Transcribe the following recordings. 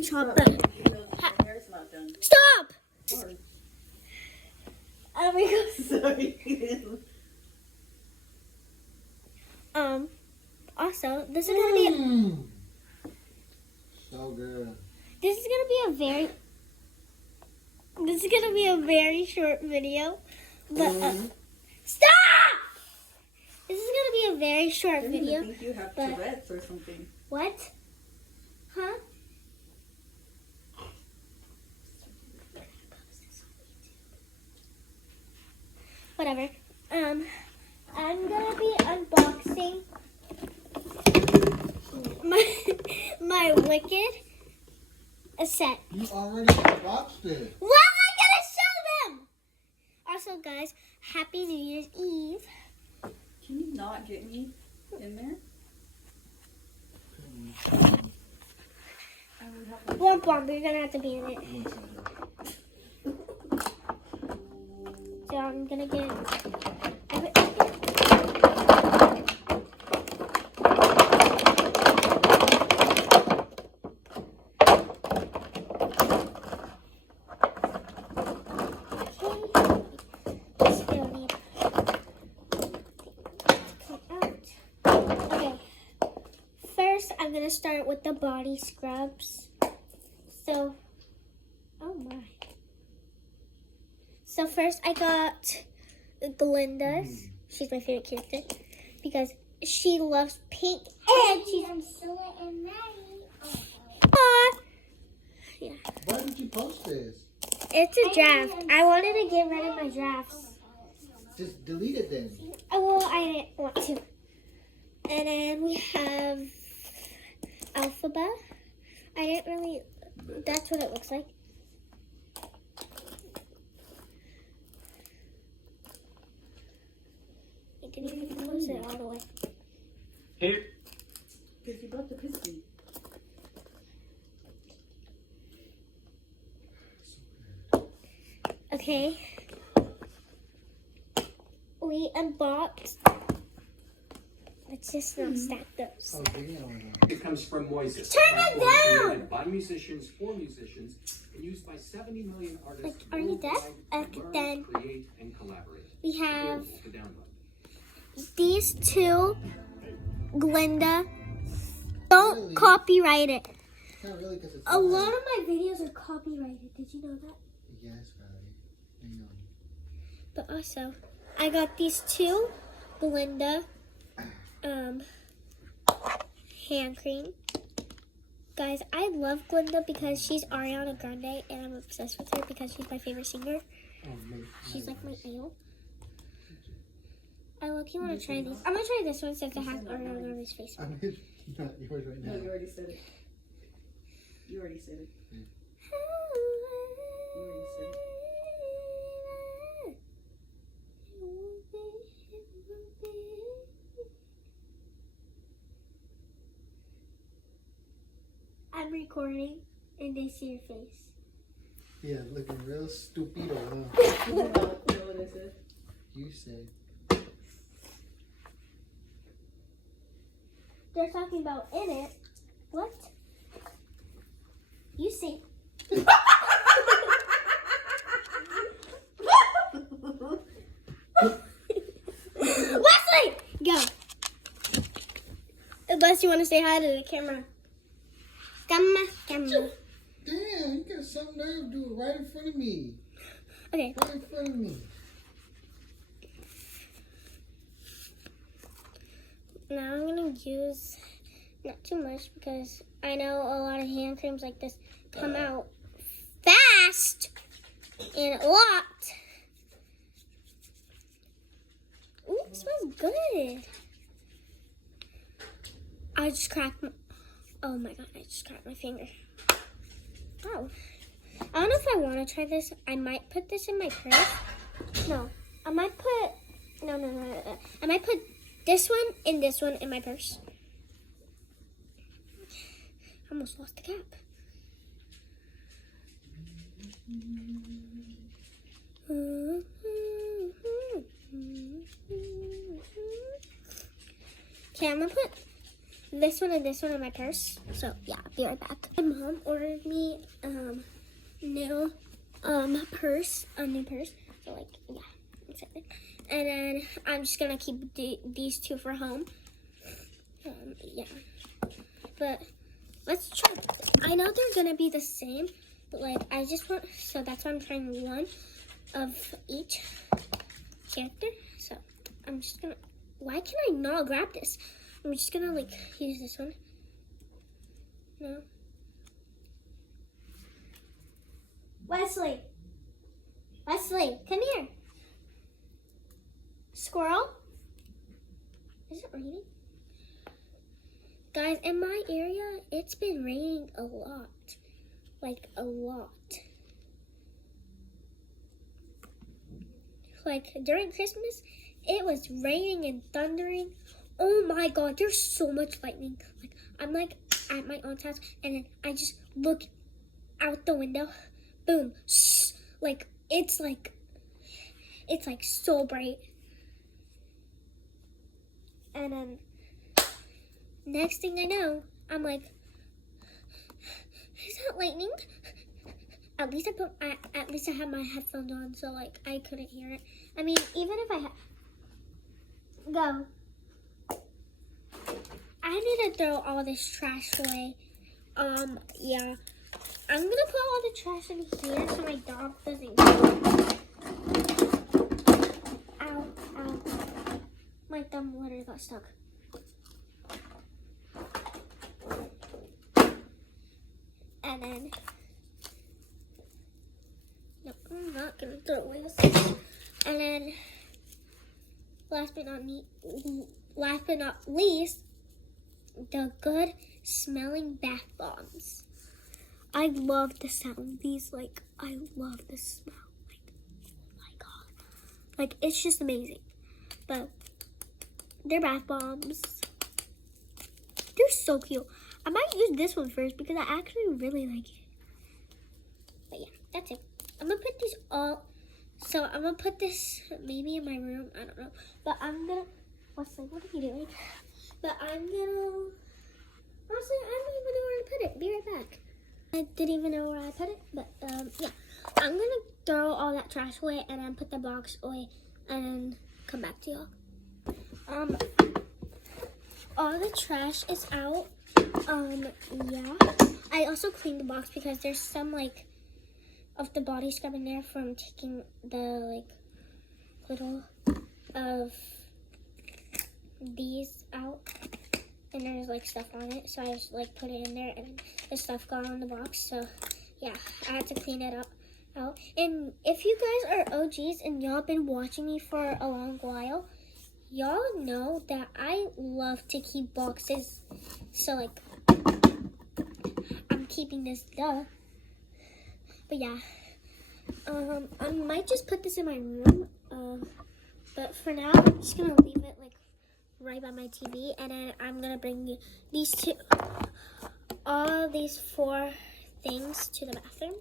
chop the... Stop! Oh my god. Sorry. Also, this is gonna be So good. this is gonna be a very short video. But stop! This is gonna be a very short video. I think you have but- Tourette's or something. What? Huh? Whatever. I'm gonna be unboxing my Wicked set. You already watched it. Well, I'm gonna show them. Also, guys, Happy New Year's Eve. Can you not get me in there? I would have to. Womp womp, you're gonna have to be in it. So I'm gonna get. Still need to come out. Okay. First, I'm gonna start with the body scrubs. So, oh my. So first I got Glinda's. She's my favorite character because she loves pink and she's Priscilla and Maddie. yeah. Why did you post this? It's a draft. I wanted to get rid of my drafts. Just delete it then. Oh, well, I didn't want to. And then we have Alphaba. I didn't really. That's what it looks like. I didn't even close it all the way. Here. Because you brought the piston. Okay. We unboxed. Let's just not stack those. Oh, damn. It comes from Moises. Turn it down! Created by musicians for musicians and used by 70 million artists. Like, are you deaf? worldwide to learn, Then create, and collaborate. we have Available to download. these two. Glinda. Don't Really? copyright it. Not really, because it's A lot of my videos are copyrighted. Did you know that? Yes, Riley. Hang on. But also, I got these two Glinda hand cream. Guys, I love Glinda because she's Ariana Grande and I'm obsessed with her because she's my favorite singer. Oh, mate. She's like my idol. I look, you want to try these? I'm gonna try this one since it has Ariana Grande's face. I'm not yours right No, now. you already said it. You already said it. You already said it. I'm recording and they see your face. Yeah, looking real stupido, huh? You know what I said? You said. They're talking about in it. What? You see. Wesley! Go. Unless you want to say hi to the camera. Camera. Damn, you got some nerve, dude, right in front of me. Okay. Right in front of me. Now I'm going to use not too much because I know a lot of hand creams like this come out fast and a lot. Ooh, it smells good. I just cracked my, oh my god, I just cracked my finger. Oh. I don't know if I want to try this. I might put this in my purse. No, I might put, no. I might put this one and this one in my purse. I almost lost the cap. Okay, I'm gonna put this one and this one in my purse. So yeah, be right back. My mom ordered me new purse, a new purse. So like yeah, I'm excited. And then I'm just gonna keep these two for home. Yeah, but let's try this. I know they're gonna be the same, but like I just want, so that's why I'm trying one of each character. So I'm just gonna, why can I not grab this? I'm just gonna like use this one. No. Wesley, come here. Squirrel? Is it raining? Guys, in my area, it's been raining a lot. Like, a lot. Like, during Christmas, it was raining and thundering. Oh my God, there's so much lightning. Like, I'm like at my aunt's house, and then I just look out the window. Boom. Shh. Like, it's like so bright. And then next thing I know, I'm like, is that lightning? At least I have my headphones on, so like I couldn't hear it. I mean, even if I go, I need to throw all this trash away. Yeah, I'm gonna put all the trash in here so my dog doesn't get it. Ow, ow. My thumb literally got stuck. And then, no, I'm not gonna throw away this. And then, last but not least, the good smelling bath bombs. I love the sound of these. Like, I love the smell. Like, oh my God. Like, it's just amazing. But they're bath bombs. They're so cute. I might use this one first because I actually really like it. But yeah, that's it. I'm gonna put these all. So I'm gonna put this maybe in my room. I don't know. But I'm gonna. Wesley, what are you doing? But I'm gonna. Honestly, I don't even know where to put it. Be right back. I didn't even know where I put it. But yeah, I'm gonna throw all that trash away and then put the box away and then come back to y'all. All the trash is out. Yeah. I also cleaned the box because there's some like of the body scrub in there from taking the like little of these out, and there's like stuff on it, so I just like put it in there and the stuff got on the box. So yeah, I had to clean it up out. And if you guys are OGs and y'all been watching me for a long while, y'all know that I love to keep boxes. So like I'm keeping this, duh. But yeah, I might just put this in my room. But for now, I'm just gonna leave it like right by my TV, and then I'm gonna bring you all these 4 things to the bathroom,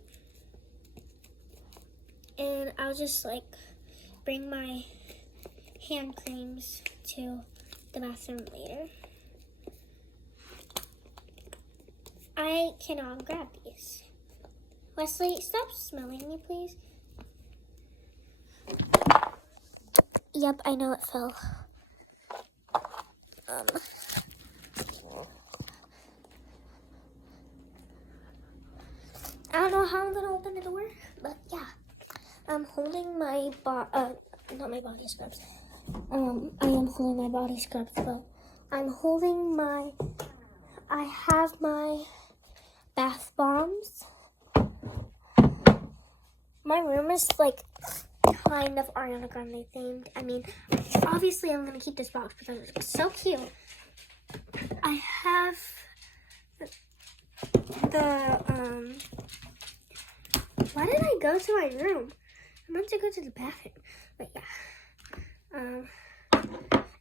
and I'll just like bring my hand creams to the bathroom later. I cannot grab these. Wesley, stop smelling me, please. Yep, I know it fell. I don't know how I'm gonna open the door, but yeah. I'm holding my not my body scrubs. I am holding my body scrubs, but I'm holding I have my bath bombs. My room is like kind of Ariana Grande themed. I mean, obviously I'm gonna keep this box because it's so cute. I have why did I go to my room? I meant to go to the bathroom. But yeah.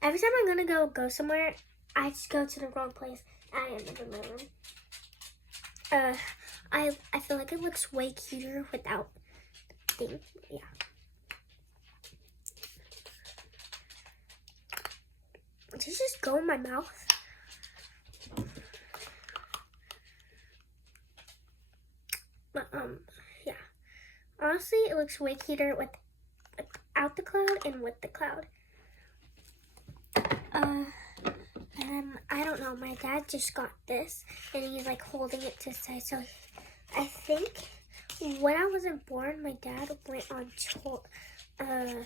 Every time I'm gonna go somewhere, I just go to the wrong place. I end up in my room. I feel like it looks way cuter without thing. Yeah. Did it just go in my mouth? But yeah. Honestly, it looks way cuter without the cloud and with the cloud. And I don't know, my dad just got this and he's like holding it to the side. So I think when I wasn't born, my dad went on tour. No,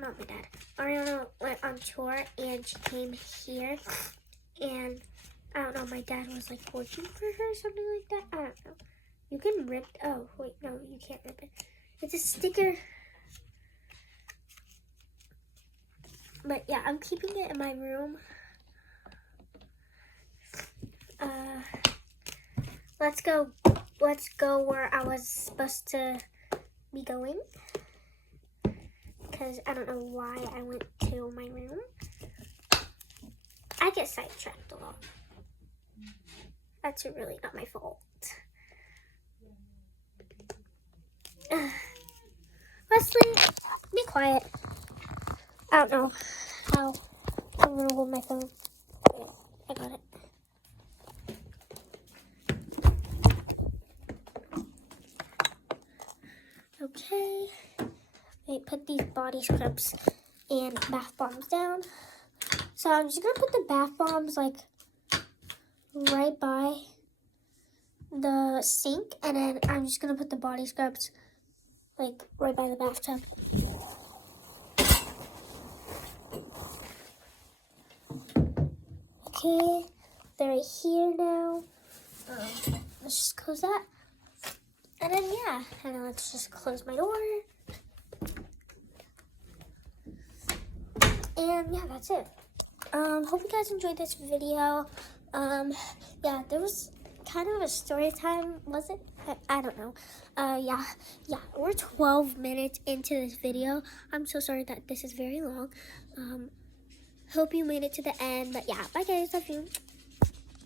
not my dad. Ariana went on tour and she came here. And I don't know, my dad was like working for her or something like that. I don't know. You can rip. Oh, wait, no, you can't rip it. It's a sticker. But yeah, I'm keeping it in my room. Let's go where I was supposed to be going. Because I don't know why I went to my room. I get sidetracked a lot. That's really not my fault. Wesley, be quiet. I don't know how I'm gonna hold my phone. Yeah, I got it. Okay. Wait, put these body scrubs and bath bombs down. So I'm just gonna put the bath bombs like right by the sink, and then I'm just gonna put the body scrubs like right by the bathtub. Okay, they're right here now. Let's just close that. And then yeah, and then let's just close my door. And yeah, that's it. Hope you guys enjoyed this video. Yeah, there was kind of a story time, was it? I don't know. Yeah, we're 12 minutes into this video. I'm so sorry that this is very long. Hope you made it to the end, but yeah, bye guys, love you.